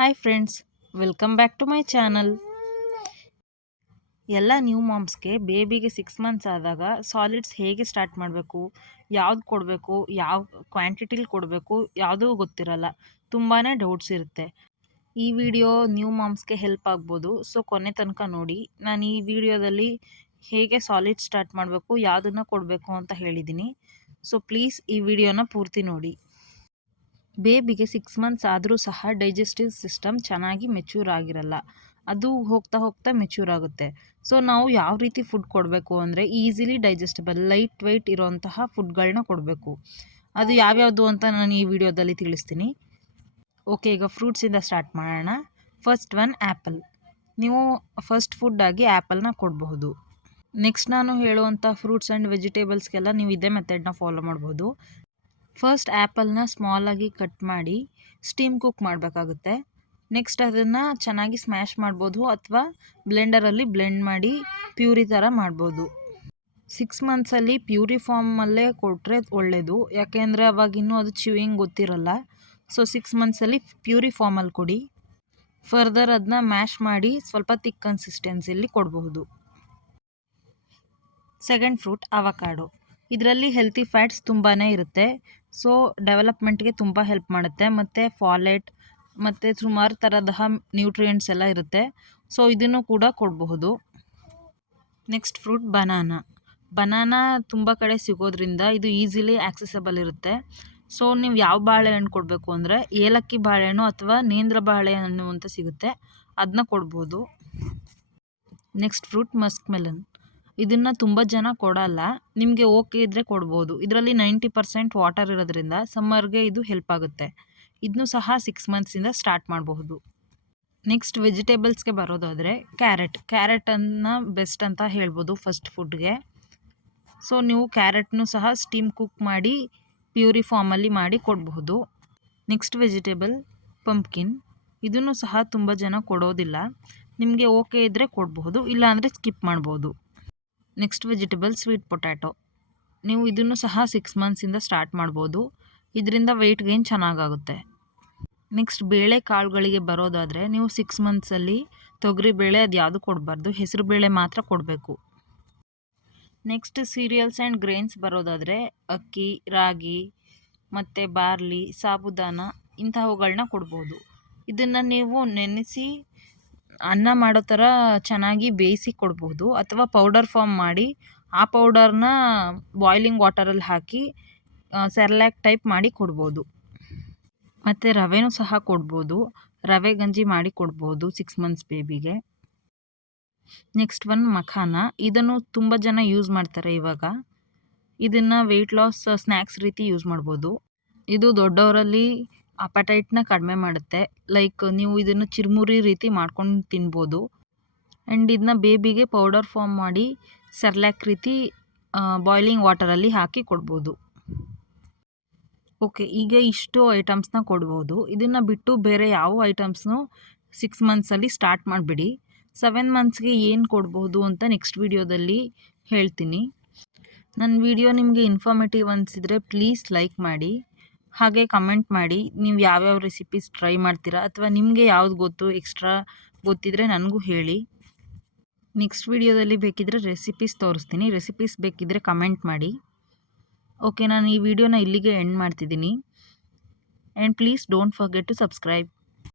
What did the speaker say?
Hi friends welcome back to my channel ಎಲ್ಲ new ಮಾಮ್ಸ್ಗೆ ಬೇಬಿಗೆ ಸಿಕ್ಸ್ ಮಂತ್ಸ್ ಆದಾಗ ಸಾಲಿಡ್ಸ್ ಹೇಗೆ ಸ್ಟಾರ್ಟ್ ಮಾಡಬೇಕು, ಯಾವ್ದು ಕೊಡಬೇಕು, ಯಾವ ಕ್ವಾಂಟಿಟಿಲಿ ಕೊಡಬೇಕು ಯಾವುದೂ ಗೊತ್ತಿರಲ್ಲ ತುಂಬಾ ಡೌಟ್ಸ್ ಇರುತ್ತೆ. ಈ ವಿಡಿಯೋ ನ್ಯೂ ಮಾಮ್ಸ್ಗೆ ಹೆಲ್ಪ್ ಆಗ್ಬೋದು ಸೊ ಕೊನೆ ತನಕ ನೋಡಿ. ನಾನು ಈ ವಿಡಿಯೋದಲ್ಲಿ ಹೇಗೆ ಸಾಲಿಡ್ ಸ್ಟಾರ್ಟ್ ಮಾಡಬೇಕು, ಯಾವುದನ್ನು ಕೊಡಬೇಕು ಅಂತ ಹೇಳಿದ್ದೀನಿ ಸೊ ಪ್ಲೀಸ್ ಈ ವಿಡಿಯೋನ ಪೂರ್ತಿ ನೋಡಿ. ಬೇಬಿಗೆ ಸಿಕ್ಸ್ ಮಂತ್ಸ್ ಆದರೂ ಸಹ ಡೈಜೆಸ್ಟಿವ್ ಸಿಸ್ಟಮ್ ಚೆನ್ನಾಗಿ ಮೆಚ್ಯೂರ್ ಆಗಿರಲ್ಲ. ಅದು ಹೋಗ್ತಾ ಹೋಗ್ತಾ ಮೆಚೂರ್ ಆಗುತ್ತೆ. ಸೊ ನಾವು ಯಾವ ರೀತಿ ಫುಡ್ ಕೊಡಬೇಕು ಅಂದರೆ ಈಸಿಲಿ ಡೈಜೆಸ್ಟಬಲ್ ಲೈಟ್ ವೆಯ್ಟ್ ಇರೋಂತಹ ಫುಡ್ಗಳನ್ನ ಕೊಡಬೇಕು. ಅದು ಯಾವ್ಯಾವುದು ಅಂತ ನಾನು ಈ ವಿಡಿಯೋದಲ್ಲಿ ತಿಳಿಸ್ತೀನಿ. ಓಕೆ ಈಗ ಫ್ರೂಟ್ಸಿಂದ ಸ್ಟಾರ್ಟ್ ಮಾಡೋಣ. ಫಸ್ಟ್ ಒನ್ ಆ್ಯಪಲ್ ನೀವು ಫಸ್ಟ್ ಫುಡ್ಡಾಗಿ ಆ್ಯಪಲ್ನ ಕೊಡಬಹುದು. ನೆಕ್ಸ್ಟ್ ನಾನು ಹೇಳುವಂಥ ಫ್ರೂಟ್ಸ್ ಆ್ಯಂಡ್ ವೆಜಿಟೇಬಲ್ಸ್ಗೆಲ್ಲ ನೀವು ಇದೇ ಮೆಥಡ್ನ ಫಾಲೋ ಮಾಡ್ಬೋದು. ಫಸ್ಟ್ ಆ್ಯಪಲ್ನ ಸ್ಮಾಲಾಗಿ ಕಟ್ ಮಾಡಿ ಸ್ಟೀಮ್ ಕುಕ್ ಮಾಡಬೇಕಾಗುತ್ತೆ. ನೆಕ್ಸ್ಟ್ ಅದನ್ನು ಚೆನ್ನಾಗಿ ಸ್ಮ್ಯಾಶ್ ಮಾಡ್ಬೋದು ಅಥವಾ ಬ್ಲೆಂಡರಲ್ಲಿ ಬ್ಲೆಂಡ್ ಮಾಡಿ ಪ್ಯೂರಿ ಥರ ಮಾಡ್ಬೋದು. ಸಿಕ್ಸ್ ಮಂತ್ಸಲ್ಲಿ ಪ್ಯೂರಿ ಫಾರ್ಮಲ್ಲೇ ಕೊಟ್ಟರೆ ಒಳ್ಳೆಯದು ಯಾಕೆಂದರೆ ಅವಾಗಿನ್ನೂ ಅದು ಚ್ಯೂಯಿಂಗ್ ಗೊತ್ತಿರಲ್ಲ. ಸೊ ಸಿಕ್ಸ್ ಮಂತ್ಸಲ್ಲಿ ಪ್ಯೂರಿ ಫಾರ್ಮಲ್ಲಿ ಕೊಡಿ. ಫರ್ದರ್ ಅದನ್ನ ಮ್ಯಾಶ್ ಮಾಡಿ ಸ್ವಲ್ಪ ತಿಕ್ ಕನ್ಸಿಸ್ಟೆನ್ಸಿಯಲ್ಲಿ ಕೊಡಬಹುದು. ಸೆಕೆಂಡ್ ಫ್ರೂಟ್ ಅವಕಾಡೋ ಇದರಲ್ಲಿ ಹೆಲ್ತಿ ಫ್ಯಾಟ್ಸ್ ತುಂಬಾ ಇರುತ್ತೆ. ಸೊ ಡೆವಲಪ್ಮೆಂಟ್ಗೆ ತುಂಬ ಹೆಲ್ಪ್ ಮಾಡುತ್ತೆ. ಮತ್ತು ಫಾಲೆಟ್ ಮತ್ತು ಸುಮಾರು ಥರದ ನ್ಯೂಟ್ರಿಯೆಂಟ್ಸ್ ಎಲ್ಲ ಇರುತ್ತೆ. ಸೊ ಇದನ್ನು ಕೂಡ ಕೊಡಬಹುದು. ನೆಕ್ಸ್ಟ್ ಫ್ರೂಟ್ ಬನಾನಾ ಬನಾನಾ ತುಂಬ ಕಡೆ ಸಿಗೋದ್ರಿಂದ ಇದು ಈಸಿಲಿ ಆಕ್ಸೆಸಬಲ್ ಇರುತ್ತೆ. ಸೊ ನೀವು ಯಾವ ಬಾಳೆಹಣ್ಣು ಕೊಡಬೇಕು ಅಂದರೆ ಏಲಕ್ಕಿ ಬಾಳೆಹಣ್ಣು ಅಥವಾ ನೇಂದ್ರ ಬಾಳೆಹಣ್ಣು ಅಂತ ಸಿಗುತ್ತೆ. ಅದನ್ನ ಕೊಡ್ಬೋದು. ನೆಕ್ಸ್ಟ್ ಫ್ರೂಟ್ ಮಸ್ಕ್ ಮೆಲನ್ ಇದನ್ನು ತುಂಬ ಜನ ಕೊಡಲ್ಲ. ನಿಮಗೆ ಓಕೆ ಇದ್ದರೆ ಕೊಡ್ಬೋದು. ಇದರಲ್ಲಿ ನೈಂಟಿ ಪರ್ಸೆಂಟ್ ವಾಟರ್ ಇರೋದ್ರಿಂದ ಸಮ್ಮರ್ಗೆ ಇದು ಹೆಲ್ಪ್ ಆಗುತ್ತೆ. ಇದನ್ನು ಸಹ ಸಿಕ್ಸ್ ಮಂತ್ಸಿಂದ ಸ್ಟಾರ್ಟ್ ಮಾಡಬಹುದು. ನೆಕ್ಸ್ಟ್ ವೆಜಿಟೇಬಲ್ಸ್ಗೆ ಬರೋದಾದರೆ ಕ್ಯಾರೆಟ್ ಕ್ಯಾರೆಟನ್ನು ಬೆಸ್ಟ್ ಅಂತ ಹೇಳ್ಬೋದು ಫಸ್ಟ್ ಫುಡ್ಗೆ ಸೊ ನೀವು ಕ್ಯಾರೆಟ್ನು ಸಹ ಸ್ಟೀಮ್ ಕುಕ್ ಮಾಡಿ ಪ್ಯೂರಿ ಫಾರ್ಮಲ್ಲಿ ಮಾಡಿ ಕೊಡಬಹುದು. ನೆಕ್ಸ್ಟ್ ವೆಜಿಟೇಬಲ್ ಪಂಪ್ಕಿನ್ ಇದನ್ನು ಸಹ ತುಂಬ ಜನ ಕೊಡೋದಿಲ್ಲ. ನಿಮಗೆ ಓಕೆ ಇದ್ದರೆ ಕೊಡಬಹುದು. ಇಲ್ಲಾಂದರೆ ಸ್ಕಿಪ್ ಮಾಡ್ಬೋದು. ನೆಕ್ಸ್ಟ್ ವೆಜಿಟೇಬಲ್ ಸ್ವೀಟ್ ಪೊಟ್ಯಾಟೊ ನೀವು ಇದನ್ನು ಸಹ ಸಿಕ್ಸ್ ಮಂತ್ಸಿಂದ ಸ್ಟಾರ್ಟ್ ಮಾಡ್ಬೋದು. ಇದರಿಂದ ವೆಯ್ಟ್ ಗೇನ್ ಚೆನ್ನಾಗಾಗುತ್ತೆ. ನೆಕ್ಸ್ಟ್ ಬೇಳೆ ಕಾಳುಗಳಿಗೆ ಬರೋದಾದರೆ ನೀವು ಸಿಕ್ಸ್ ಮಂತ್ಸಲ್ಲಿ ತೊಗರಿ ಬೇಳೆ ಅದು ಯಾವುದು ಕೊಡಬಾರ್ದು, ಹೆಸರು ಬೇಳೆ ಮಾತ್ರ ಕೊಡಬೇಕು. ನೆಕ್ಸ್ಟ್ ಸೀರಿಯಲ್ಸ್ ಆ್ಯಂಡ್ ಗ್ರೇನ್ಸ್ ಬರೋದಾದರೆ ಅಕ್ಕಿ, ರಾಗಿ ಮತ್ತು ಬಾರ್ಲಿ, ಸಾಬುದಾನ ಇಂತಹವುಗಳನ್ನ ಕೊಡ್ಬೋದು. ಇದನ್ನು ನೀವು ನೆನೆಸಿ ಅನ್ನ ಮಾಡೋ ಥರ ಚೆನ್ನಾಗಿ ಬೇಯಿಸಿ ಕೊಡ್ಬೋದು ಅಥವಾ ಪೌಡರ್ ಫಾರ್ಮ್ ಮಾಡಿ ಆ ಪೌಡರ್ನ ಬಾಯ್ಲಿಂಗ್ ವಾಟರಲ್ಲಿ ಹಾಕಿ ಸೆರ್ಲ್ಯಾಕ್ ಟೈಪ್ ಮಾಡಿ ಕೊಡ್ಬೋದು. ಮತ್ತು ರವೆನೂ ಸಹ ಕೊಡ್ಬೋದು. ರವೆ ಗಂಜಿ ಮಾಡಿ ಕೊಡ್ಬೋದು ಸಿಕ್ಸ್ ಮಂತ್ಸ್ ಬೇಬಿಗೆ ನೆಕ್ಸ್ಟ್ ಒನ್ ಮಖಾನ. ಇದನ್ನು ತುಂಬ ಜನ ಯೂಸ್ ಮಾಡ್ತಾರೆ ಇವಾಗ. ಇದನ್ನು ವೆಯ್ಟ್ ಲಾಸ್ ಸ್ನ್ಯಾಕ್ಸ್ ರೀತಿ ಯೂಸ್ ಮಾಡ್ಬೋದು. ಇದು ದೊಡ್ಡವರಲ್ಲಿ ಅಪಟೈಟ್ನ ಕಡಿಮೆ ಮಾಡುತ್ತೆ. ಲೈಕ್ ನೀವು ಇದನ್ನು ಚಿರುಮುರಿ ರೀತಿ ಮಾಡ್ಕೊಂಡು ತಿನ್ಬೋದು. ಆ್ಯಂಡ್ ಇದನ್ನ ಬೇಬಿಗೆ ಪೌಡರ್ ಫಾರ್ಮ್ ಮಾಡಿ ಸರ್ಲ್ಯಾಕ್ ರೀತಿ ಬಾಯ್ಲಿಂಗ್ ವಾಟರಲ್ಲಿ ಹಾಕಿ ಕೊಡ್ಬೋದು. ಓಕೆ ಈಗ ಇಷ್ಟು ಐಟಮ್ಸ್ನ ಕೊಡ್ಬೋದು. ಇದನ್ನು ಬಿಟ್ಟು ಬೇರೆ ಯಾವ ಐಟಮ್ಸ್ನು ಸಿಕ್ಸ್ ಮಂತ್ಸಲ್ಲಿ ಸ್ಟಾರ್ಟ್ ಮಾಡಿಬಿಡಿ. ಸೆವೆನ್ ಮಂತ್ಸ್ಗೆ ಏನು ಕೊಡ್ಬೋದು ಅಂತ ನೆಕ್ಸ್ಟ್ ವಿಡಿಯೋದಲ್ಲಿ ಹೇಳ್ತೀನಿ. ನನ್ನ ವಿಡಿಯೋ ನಿಮಗೆ ಇನ್ಫಾರ್ಮೇಟಿವ್ ಅನಿಸಿದರೆ ಪ್ಲೀಸ್ ಲೈಕ್ ಮಾಡಿ. ಹಾಗೆ ಕಮೆಂಟ್ ಮಾಡಿ, ನೀವು ಯಾವ್ಯಾವ ರೆಸಿಪೀಸ್ ಟ್ರೈ ಮಾಡ್ತೀರಾ ಅಥವಾ ನಿಮಗೆ ಯಾವ್ದು ಗೊತ್ತು ಎಕ್ಸ್ಟ್ರಾ ಗೊತ್ತಿದ್ದರೆ ನನಗೂ ಹೇಳಿ. ನೆಕ್ಸ್ಟ್ ವಿಡಿಯೋದಲ್ಲಿ ಬೇಕಿದ್ದರೆ ರೆಸಿಪೀಸ್ ತೋರಿಸ್ತೀನಿ. ರೆಸಿಪೀಸ್ ಬೇಕಿದ್ದರೆ ಕಮೆಂಟ್ ಮಾಡಿ. ಓಕೆ ನಾನು ಈ ವಿಡಿಯೋನ ಇಲ್ಲಿಗೆ ಎಂಡ್ ಮಾಡ್ತಿದ್ದೀನಿ. And please don't forget to subscribe